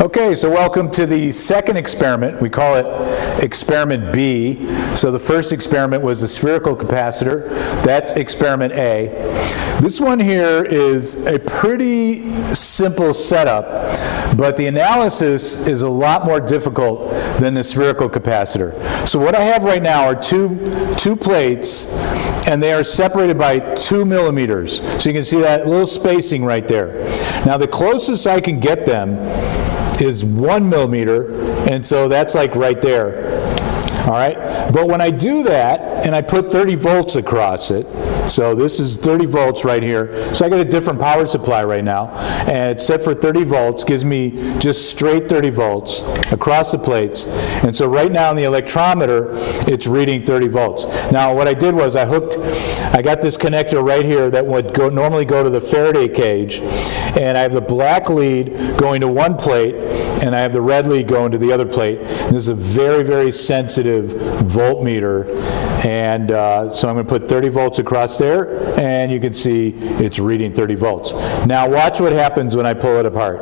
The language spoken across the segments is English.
Okay, so welcome to the second experiment. We call it experiment B. So the first experiment was the spherical capacitor. That's experiment A. This one here is a pretty simple setup, but the analysis is a lot more difficult than the spherical capacitor. So what I have right now are two plates, and they are separated by 2 millimeters. So you can see that little spacing right there. Now the closest I can get them is 1 millimeter, and so that's like right there. All right, but when I do that and I put 30 volts across it, so this is 30 volts right here, so I got a different power supply right now, and it's set for 30 volts, gives me just straight 30 volts across the plates, and so right now in the electrometer it's reading 30 volts. Now what I did was I got this connector right here that would normally go to the Faraday cage, and I have the black lead going to one plate and I have the red lead going to the other plate. And this is a very, very sensitive voltmeter, and so I'm going to put 30 volts across there, and you can see it's reading 30 volts. Now watch what happens when I pull it apart.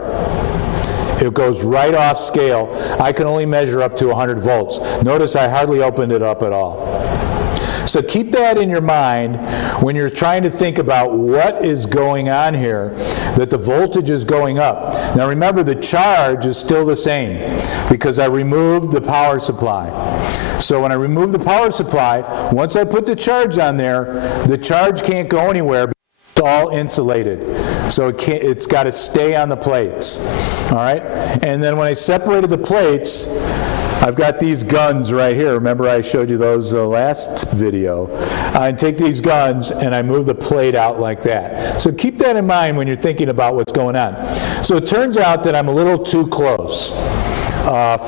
It goes right off scale. I can only measure up to 100 volts. Notice I hardly opened it up at all. So keep that in your mind when you're trying to think about what is going on here, that the voltage is going up. Now remember, the charge is still the same because I removed the power supply. So when I remove the power supply, once I put the charge on there, the charge can't go anywhere because it's all insulated. So it's got to stay on the plates. All right? And then when I separated the plates, I've got these guns right here. Remember I showed you those last video. I take these guns and I move the plate out like that. So keep that in mind when you're thinking about what's going on. So it turns out that I'm a little too close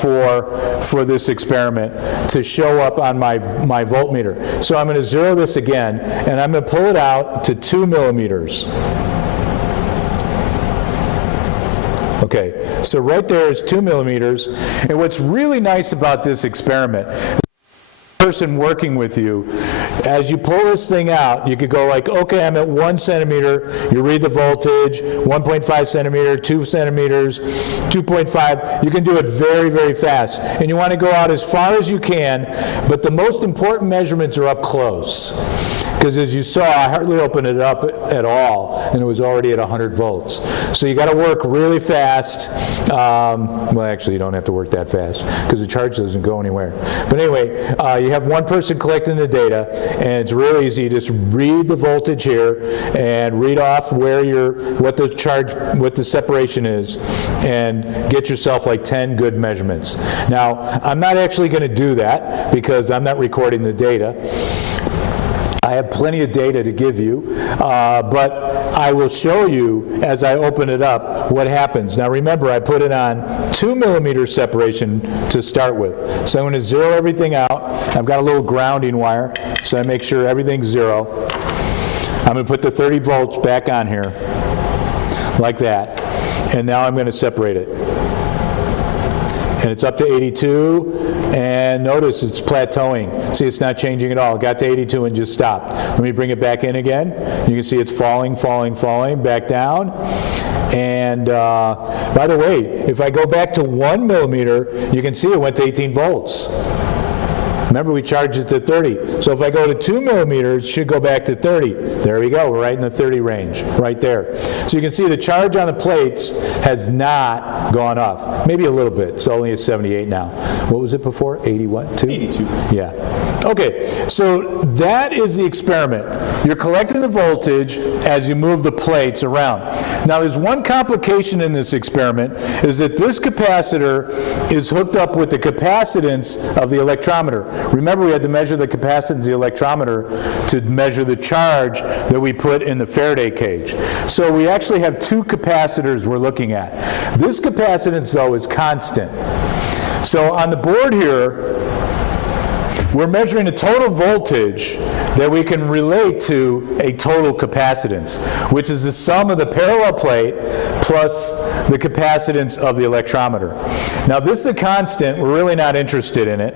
for this experiment to show up on my voltmeter. So I'm going to zero this again, and I'm going to pull it out to 2 millimeters. Okay, so right there is 2 millimeters, and what's really nice about this experiment is the person working with you, as you pull this thing out, you could go like, okay, I'm at 1 centimeter, you read the voltage, 1.5 centimeter, 2 centimeters, 2.5, you can do it very, very fast. And you want to go out as far as you can, but the most important measurements are up close. Because as you saw, I hardly opened it up at all, and it was already at 100 volts. So you got to work really fast. Well, actually, you don't have to work that fast, because the charge doesn't go anywhere. But anyway, you have one person collecting the data, and it's really easy. You just read the voltage here, and read off what the separation is, and get yourself like 10 good measurements. Now, I'm not actually going to do that, because I'm not recording the data. I have plenty of data to give you, but I will show you as I open it up what happens. Now remember, I put it on 2 millimeter separation to start with. So I'm going to zero everything out. I've got a little grounding wire, so I make sure everything's zero. I'm going to put the 30 volts back on here, like that, and now I'm going to separate it. And it's up to 82, and notice it's plateauing. See, it's not changing at all. It got to 82 and just stopped. Let me bring it back in again. You can see it's falling, falling, falling, back down. And by the way, if I go back to 1 millimeter, you can see it went to 18 volts. Remember, we charged it to 30. So if I go to 2 millimeters, it should go back to 30. There we go. We're right in the 30 range, right there. So you can see the charge on the plates has not gone off. Maybe a little bit. It's only at 78 now. What was it before? 80 what? 2? 82. Yeah. Okay, so that is the experiment. You're collecting the voltage as you move the plates around. Now there's one complication in this experiment, is that this capacitor is hooked up with the capacitance of the electrometer. Remember, we had to measure the capacitance of the electrometer to measure the charge that we put in the Faraday cage. So we actually have two capacitors we're looking at. This capacitance, though, is constant. So on the board here, we're measuring a total voltage that we can relate to a total capacitance, which is the sum of the parallel plate plus the capacitance of the electrometer. Now this is a constant, we're really not interested in it,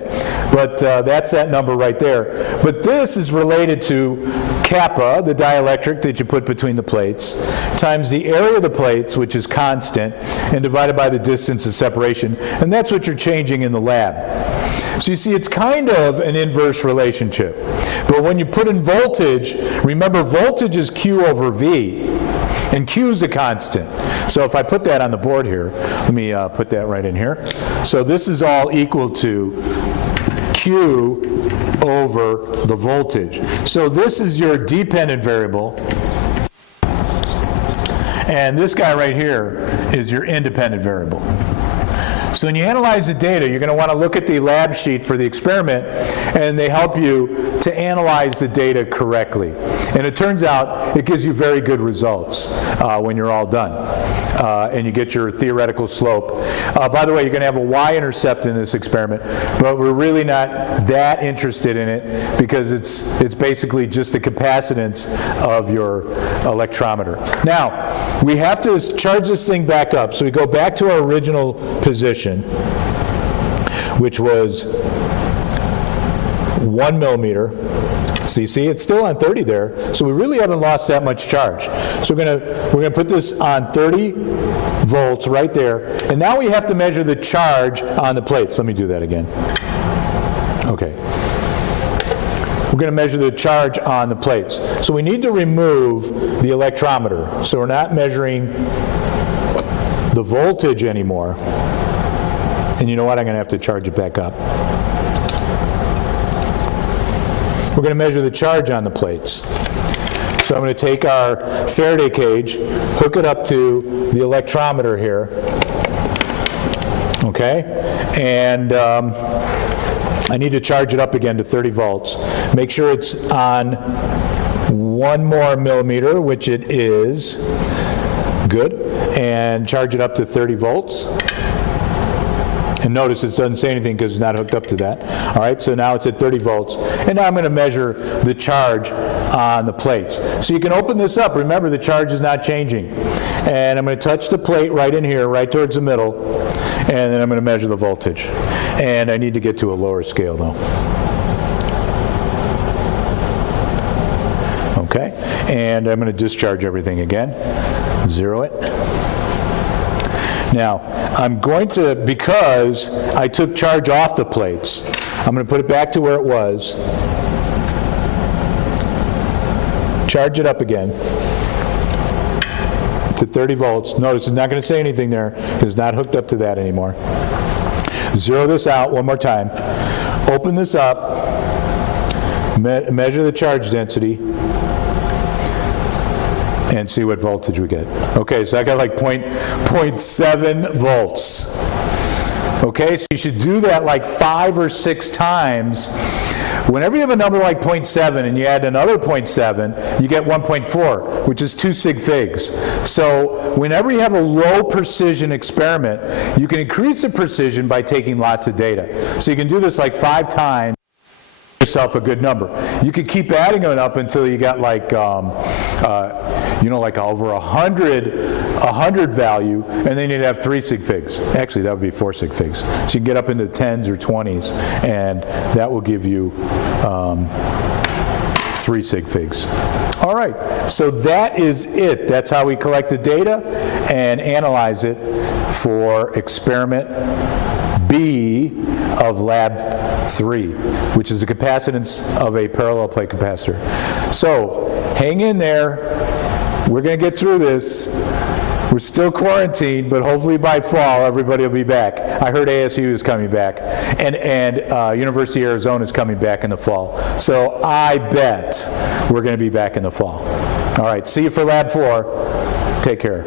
but that's that number right there. But this is related to kappa, the dielectric that you put between the plates, times the area of the plates, which is constant, and divided by the distance of separation, and that's what you're changing in the lab. So you see, it's kind of an inverse relationship. But when you put in voltage, remember voltage is Q over V, and Q is a constant. So if I put that on the board here, let me put that right in here. So this is all equal to Q over the voltage. So this is your dependent variable, and this guy right here is your independent variable. So when you analyze the data, you're going to want to look at the lab sheet for the experiment, and they help you to analyze the data correctly. And it turns out it gives you very good results when you're all done. And you get your theoretical slope. By the way, you're going to have a y-intercept in this experiment, but we're really not that interested in it because it's basically just the capacitance of your electrometer. Now, we have to charge this thing back up. So we go back to our original position, which was 1 millimeter. So you see, it's still on 30 there, so we really haven't lost that much charge. So we're gonna put this on 30 volts right there, and now we have to measure the charge on the plates. Let me do that again. Okay. We're going to measure the charge on the plates. So we need to remove the electrometer. So we're not measuring the voltage anymore. And you know what? I'm going to have to charge it back up. We're going to measure the charge on the plates. So I'm going to take our Faraday cage, hook it up to the electrometer here, okay? And I need to charge it up again to 30 volts. Make sure it's on 1 more millimeter, which it is. Good. And charge it up to 30 volts. And notice it doesn't say anything because it's not hooked up to that. All right, so now it's at 30 volts. And now I'm going to measure the charge on the plates. So you can open this up. Remember, the charge is not changing. And I'm going to touch the plate right in here, right towards the middle. And then I'm going to measure the voltage. And I need to get to a lower scale, though. Okay, and I'm going to discharge everything again. Zero it. Now, I'm going to, because I took charge off the plates, I'm going to put it back to where it was, charge it up again to 30 volts. Notice it's not going to say anything there because it's not hooked up to that anymore. Zero this out one more time. Open this up, measure the charge density, and see what voltage we get. Okay, so I got like 0.7 volts. Okay, so you should do that like 5 or 6 times. Whenever you have a number like 0.7 and you add another 0.7, you get 1.4, which is 2 sig figs. So whenever you have a low precision experiment, you can increase the precision by taking lots of data. So you can do this like 5 times. Yourself a good number. You could keep adding it up until you got like like over 100 value, and then you'd have 3 sig figs. Actually, that would be 4 sig figs. So you can get up into 10s or 20s, and that will give you 3 sig figs. All right, so that is it. That's how we collect the data and analyze it for experiment B of lab 3, which is the capacitance of a parallel plate capacitor. So hang in there. We're going to get through this. We're still quarantined, but hopefully by fall everybody will be back. I heard ASU is coming back, and University of Arizona is coming back in the fall. So I bet we're going to be back in the fall. All right, see you for lab 4. Take care.